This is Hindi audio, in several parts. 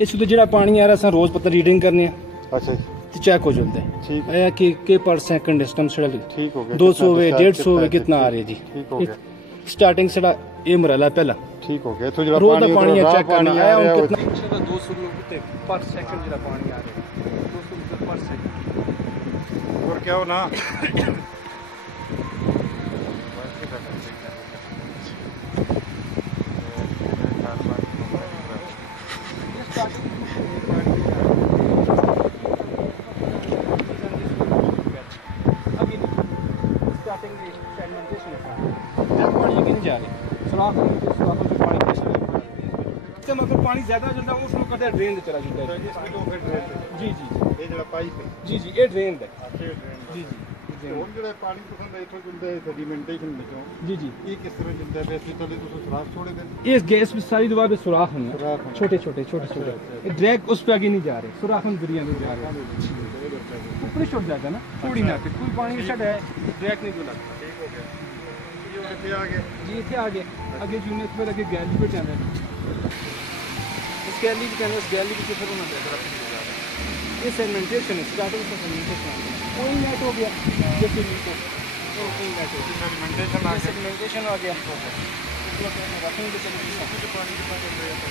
इस जो पानी आ रहा रोज पता रीडिंग करने अच्छा चेक हो जाता है कि पर सेकंड डिस्टेंस ठीक हो गया 200 वे 150 वे कितना आ रहा है जी। ठीक हो गया स्टार्टिंग से ये मरहला पहला ठीक हो गया तो रोज का पानी चेक करना आया और कितना 200 लीटर पर सेकंड जो पानी आ रहा है 200 लीटर पर सेकंड और क्या हो ना पानी ज्यादा जल्दा उसमें करते ड्रेन चला जाता है जी जी ये जो पाइप है जी जी ये ड्रेन है जी जी ਹੁਣ ਜਿਹੜਾ ਪਾਣੀ ਤੁਸੀਂ ਇੱਥੋਂ ਜਿੰਦਾ ਸੈਡੀਮੈਂਟੇਸ਼ਨ ਵਿੱਚੋਂ जी जी ਇਹ ਕਿਸ ਤਰ੍ਹਾਂ ਜਿੰਦਾ ਹੈ ਵੈਸੇ ਤਲੇ ਤੁਸੀਂ ਸੁਰਾਖ छोड़ दें इस गैस में सारी दीवार पे सुराख हैं छोटे छोटे ड्रैग उस पे आगे नहीं जा रहे सुराख में दुनिया नहीं जा रहे ऊपर छोड़ जाता है ना थोड़ी ना कोई पानी छट है ड्रैग नहीं जुला ठीक हो गया ये कितने आ गए जी इतने आगे यूनिट पर आगे गैलरी पे जाना है इस गैलरी पे जाना इस गैलरी पे फिर होना है ये सेगमेंटेशन है स्टार्टिंग से सेगमेंटेशन कोई नेट हो गया जैसे नीचे कोई नेट हो गया सेगमेंटेशन आ गया रखेंगे चलिए पानी कितना चल रहा है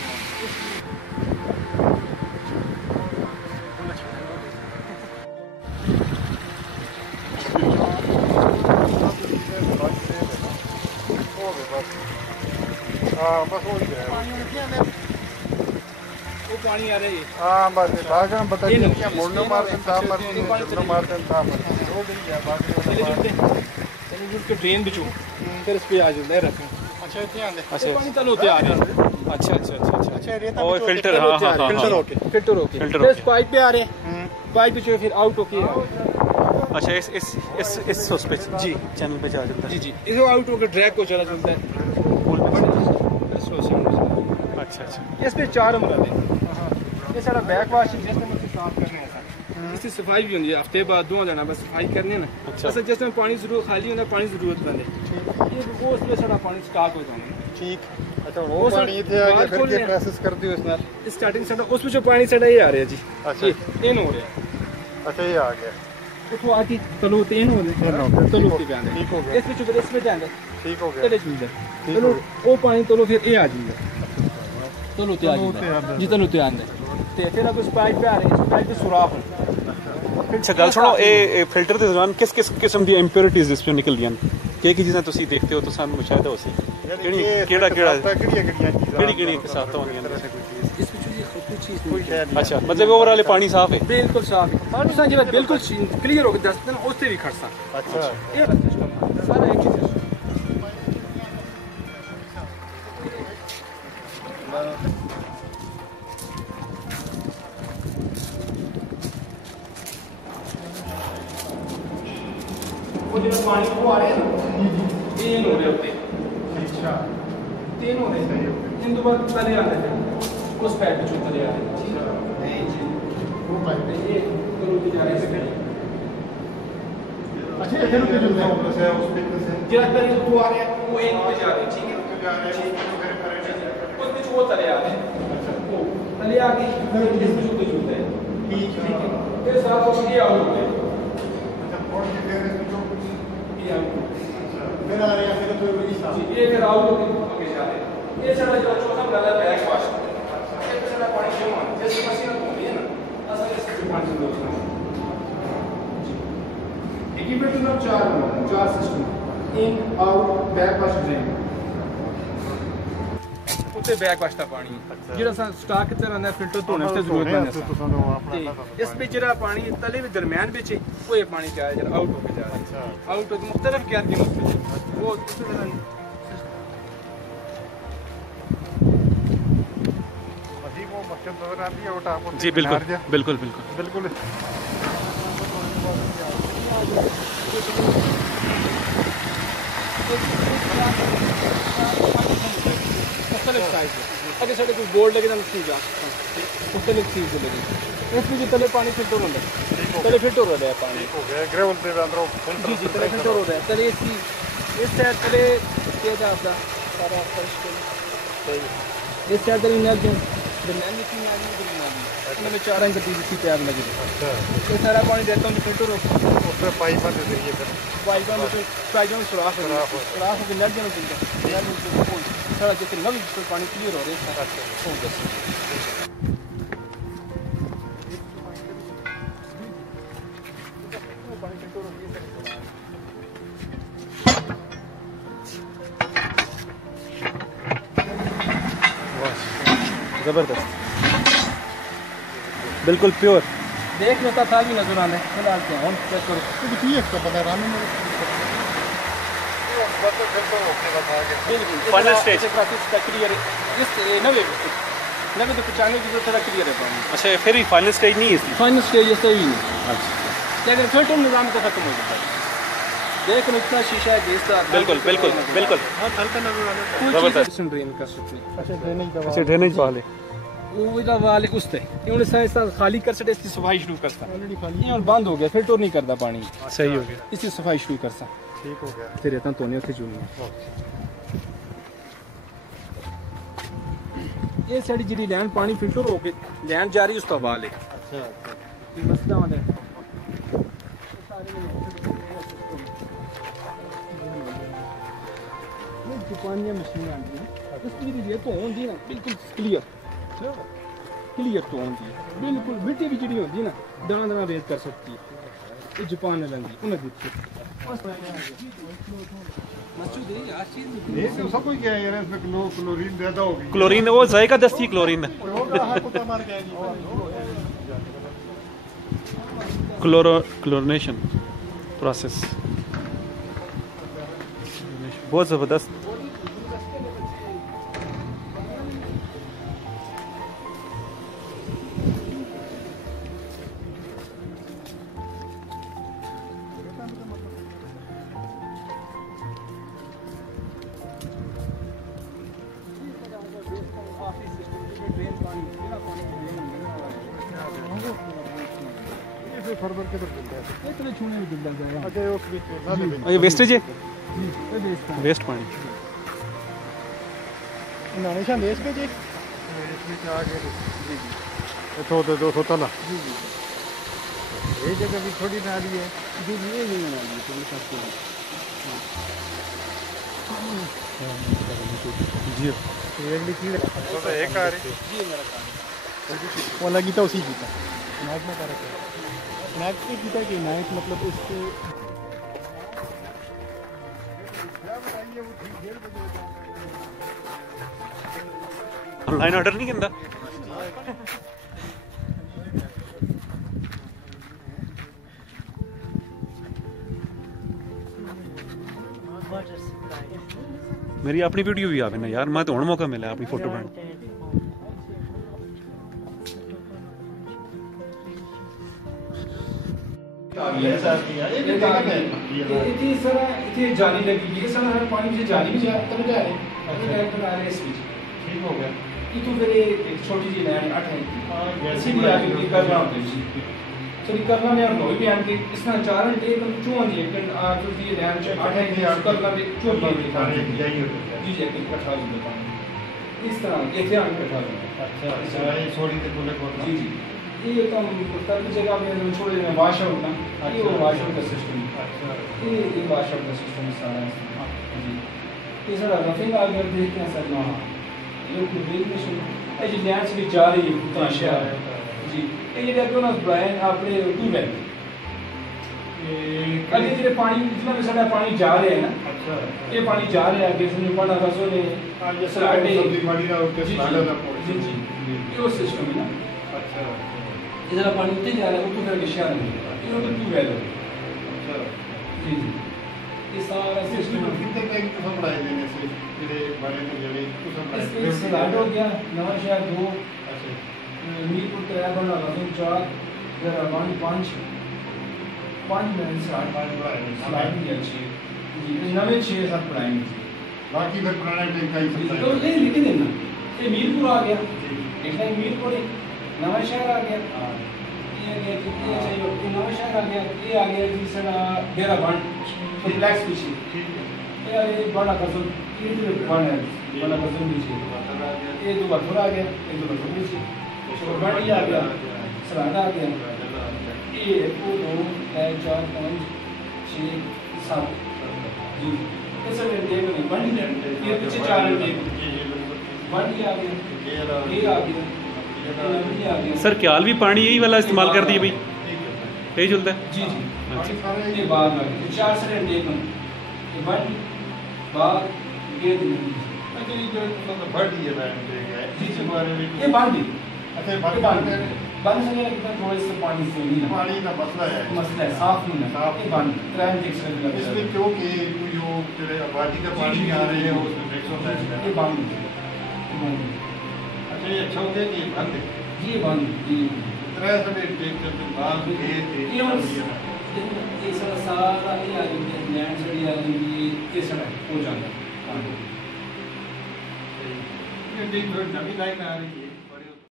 हाँ बस हो गया वो पानी आ रही है हाँ बस बाकी हम बता दें क्या मोड़ने मारते हैं ताम मारते हैं ताम हो गई है बाकी के ड्रेन बिचू फिर इस पे आ जाता है रखें अच्छा इतने आंदे अच्छा पानी तल होते आ रहे अच्छा अच्छा अच्छा अच्छा अच्छा रेता और फिल्टर हां हां फिल्टर होके फिर इस पाइप पे आ रहे पाइप पे फिर आउट होके अच्छा इस उस पे जी चैनल पे जा जाता है जी जी इसको आउट होकर ड्रैग को चला जाता है अच्छा अच्छा इस पे 4 अमराद है ये सारा बैक वॉश जिसमें हम साफ करने हैं सर इसकी सफाई भी होती है हफ्ते बाद 2 जाना बस सफाई करनी है ना अच्छा जिसमें पानी जरूर खाली होना पानी जरूरत पड़े ये वो उसमें सारा पानी स्टॉक हो जाना ठीक अच्छा वो पानी इथे आ गया फिर ये प्रोसेस कर दियो इसने स्टार्टिंग सारा उसमें जो पानी सारा ये आ रहा है जी अच्छा इन हो रहा है अच्छा ये आ गया उठो आके तलो तीन हो गए तलो के जाने ठीक हो गया इसमें जाने ठीक हो गया तले चीज चलो वो पानी तलो फिर ये आ जाएगा तलो ते आ जाएगा जी तलो ते आंदे ते फिर अब इस पाइप पे आ रहे हैं इस पाइप पे सुराख है अच्छा गल सुनो ए फिल्टर दे दौरान किस किस किस्म दी इंप्योरिटीज इस पे निकलदियां की चीज़ां तुसी देखते हो तो सानू मुशाहिदा हो सी केड़ी केड़ा केड़ा केड़ी केड़ी साथ होंदियां इस विच जी कुछ चीज कोई शायद अच्छा मतलब ओवरऑल पानी साफ है बिल्कुल साफ है और तुसा जे बिल्कुल क्लियर हो के दस दिन उससे भी खड़सा अच्छा ये सिस्टम सारा एक चीज वो जो पानी को आ रहे हैं ना तीन हो रहे होते अच्छा तीन हो रहे हैं इन दो बार तले आ रहे हैं उस पैप पे तले आ रहे हैं जी वो पाइप पे ये करो की जा रहे हैं अच्छा इधर के जो है उस पे से क्या तले वो आ रहे हैं वो एक पे जा रहे हैं ठीक है जा रहे हैं उस बीच वो तले आ रहे हैं अच्छा वो तले आ गए इसमें जो कुछ होता है ठीक है फिर साथ और ये आउट होते हैं अच्छा और के फिर इसमें जो ये आउट फिर आ रहे हैं फिर तो ये साफ ये फिर आउट होके आगे जा रहे हैं ये सारा जो चौथा वाला बैक वॉश ये सारा पानी जमा जैसे मशीन होती है ना असल इसके पानी से होता है इक्विपमेंट में चार system in out back wash drain ਉੱਤੇ ਬੈਕ ਵਾਸ਼ ਦਾ ਪਾਣੀ ਜਿਹੜਾ ਸਾ ਸਟਾਕ ਕਿਤੇ ਰਹਿੰਦਾ ਫਿਲਟਰ ਧੋਣੇ ਤੇ ਜ਼ਰੂਰਤ ਨਹੀਂ ਹੈ ਇਸ ਵਿੱਚ ਜਿਹੜਾ ਪਾਣੀ ਤਲੇ ਵੀ ਦਰਮਿਆਨ ਵਿੱਚ ਉਹ ਇਹ ਪਾਣੀ ਜਾ ਜਿਹੜਾ ਆਊਟ ਹੋ ਕੇ ਜਾ ਰਿਹਾ ਹੈ ਆਊਟ ਹੋ ਕੇ ਮੁxtਲਫ ਕਿਆਰ ਦੀ ਮੁxtਲਫ वो अजीब वो मक्खन नजर आती है वो टाप जी बिल्कुल बिल्कुल बिल्कुल बिल्कुल मुख्तलिफ साइज अगर साढ़े कोई बोर्ड लगे चीज़ मुख्तलिफ चीज़ लगे इसमें जो तले पानी फिल्टर होता है तले फिल्टर हो रहा है पानी हो गया ग्रेवल पे अंदर जी जी तले फिल्टर हो रहा है तले इसकी इस साइड तले क्या था आपका सारा फर्श इस साइड तले नल जो दरम्यान जितनी नाली उधर बना दी उन्होंने 4 इंच की जितनी प्यार लगी ये सारा पानी देता हूँ फिल्टर उसमें पाइपों के जरिए फिर पाइपों में सुराख होकर नल जाना चाहिए सारा जितने नल जिस पानी क्लियर हो रहे हैं हो गया ज़बरदस्त बिल्कुल प्योर देख लेता था भी नजर आने फिलहाल क्या हम चेक करो तो ठीक है इसका पता रानी में बिल्कुल Final stage. इसका क्लियर इस 90 तो 95 की थोड़ा क्लियर है पानी अच्छा फिर भी फाइनल स्टेज नहीं है इसकी फाइनल स्टेज ऐसा ही नहीं लेकिन फिल्टर निज़ाम का खत्म हो जाता है देख लो इतना शीशा है देशता बिल्कुल बिल्कुल बिल्कुल जबरदस्त ड्रेन का सुपने अच्छा ड्रेनेज वाले वो इधर वाले उसते उन्हें साइंस खाली कर सके इसकी सफाई शुरू करता ऑलरेडी खाली और बंद हो गया फिल्टर नहीं करता पानी सही हो गया इसकी सफाई शुरू करता ठीक हो गया फिर इतना तो नहीं उठे चुनी ये साड़ी जी लैंड पानी फिल्टर हो के लैंड जा रही उस तो वाले अच्छा मसला वाले पानी मशीन आती है उसकी भी तो होंगी ना बिल्कुल क्लियर तो होंगी बिल्कुल मिट्टी भी जी होती है ना दाना दाना रेत कर सकती है ये जापान ने लंगी उन्हें दी ये तो सब कोई क्या है यार इसमें क्लोरीन ज्यादा होगी क्लोरीन वो जायका दस्ती क्लोरीन क्लोरिनेशन प्रोसेस बहुत ज़बरदस्त फरवर के तो मिलता है इतने छूने में दिल लग जाएगा अच्छा उस बीच में ना दे ये वेस्टेज है जी वेस्ट पानी हमेशा लेस पे जी इसमें आ गए जी जी तो 200 तला जी जी ये जगह भी थोड़ी नाली है जी ये नहीं बना दी तो सकते जी ये अगली चीज तो एक आ रही जी मेरा काम वो लगी तो उसी की था नाइट में कर रखे नाइट पे की था कि नाइट मतलब उसके ऑनलाइन ऑर्डर नहीं करता मेरी अपनी वीडियो भी आवे ना यार मैं तो हुण मौका मिला अपनी फोटो बनाने इतनी जाली लगी ये सर हर पानी से जाली भी जाता जा रहे बना रहे इस बीच ठीक हो गया ये तो फिर एक छोटी सी लैंड 8 है इसी भी आगे भी करना होता है चलिए करना नहीं और कोई भी आगे इसमें 4 घंटे तो क्यों आनी है लेकिन आप जो ये लैंड 8 है ये करना भी क्यों जाइए जी जी इकट्ठा हो जाता है इस तरह ये ध्यान इकट्ठा हो जाता अच्छा अच्छा ये छोड़ी के बोले को जी जी ये तो मुख्तलिफ जगह में छोड़े हैं वाश आउट ना ये वो वाश आउट का सिस्टम अच्छा ये वाश आउट का सिस्टम सारा जी ये सारा रफिंग अगर देखते हैं सर ना ये बिल में शुरू ये जी लैंड से जा रही है उतना शहर जी ये देखो ना ब्रायन आपने टू वेल अभी ये पानी जितना में सारा पानी जा रहे हैं ना अच्छा ये पानी जा रहे हैं आगे से पड़ा था सो ने ये स्लाइड सब्जी वाली ना उसके स्लाइड ना जी जी ये वो सिस्टम है ना अच्छा इधर पानी उठे जा रहा है ऊपर करके शहर में ये तो टू वेल है अच्छा जी जी ये सारा सिस्टम कितने टाइम तो सब पढ़ाई देने से तेरे बारे में जड़े तो सब इसमें स्टार्ट हो गया नवा शहर 2 अच्छा मीरपुर तैयार बना रहा 4 जरा 5 मिनट स्टार्ट स्टार्ट भी अच्छी जी नवे 6-7 पढ़ाएंगे बाकी फिर पुराना टाइम का ही तो ये लिख देना ये मीरपुर आ गया एक टाइम मीरपुर नवा शहर आ गया ये आ गया कितने चाहिए ये नवा शहर आ गया ये आ गया दूसरा डेरा बंद फ्लैक्स पीछे ठीक है ये बड़ा कसम ये बड़ा कसम पीछे ये दो बार थोड़ा आ गया, एक दो बार थोड़ी सी छोटी आ गया, सराना आ गया, ये 1 2 3 4 5 6 7 जी ये सब इंटेक नहीं बन ही ये पीछे 4 इंटेक बन ही आ गया, ये आ गया, ये आ गया। सर क्याल भी पानी यही वाला इस्तेमाल कर दिए भाई, यही चलता है जी जी ये बाहर लग गए 4 से इंटेक बन ये बन बाहर ये दिन अच्छा ये जो मतलब बढ़ दिए ना जी इस बारे में ये बन भी अच्छा ये बढ़ बन बन से कितना थोड़े से पानी से नहीं पानी का मसला है मसला है साफ नहीं है साफ ये बन क्रैम देख सकते इसमें क्योंकि जो आबादी का पानी आ रहे हैं उसमें मिक्स होता है ये बन अच्छा ये अच्छा हो गया कि ये बंद है ये बन जी तरह से भी देख सकते बाल खेत ये सारा ये आ गई लैंड सड़ी आ गई ये सड़ा हो जाता है ये देख नवी लाइन आ रही है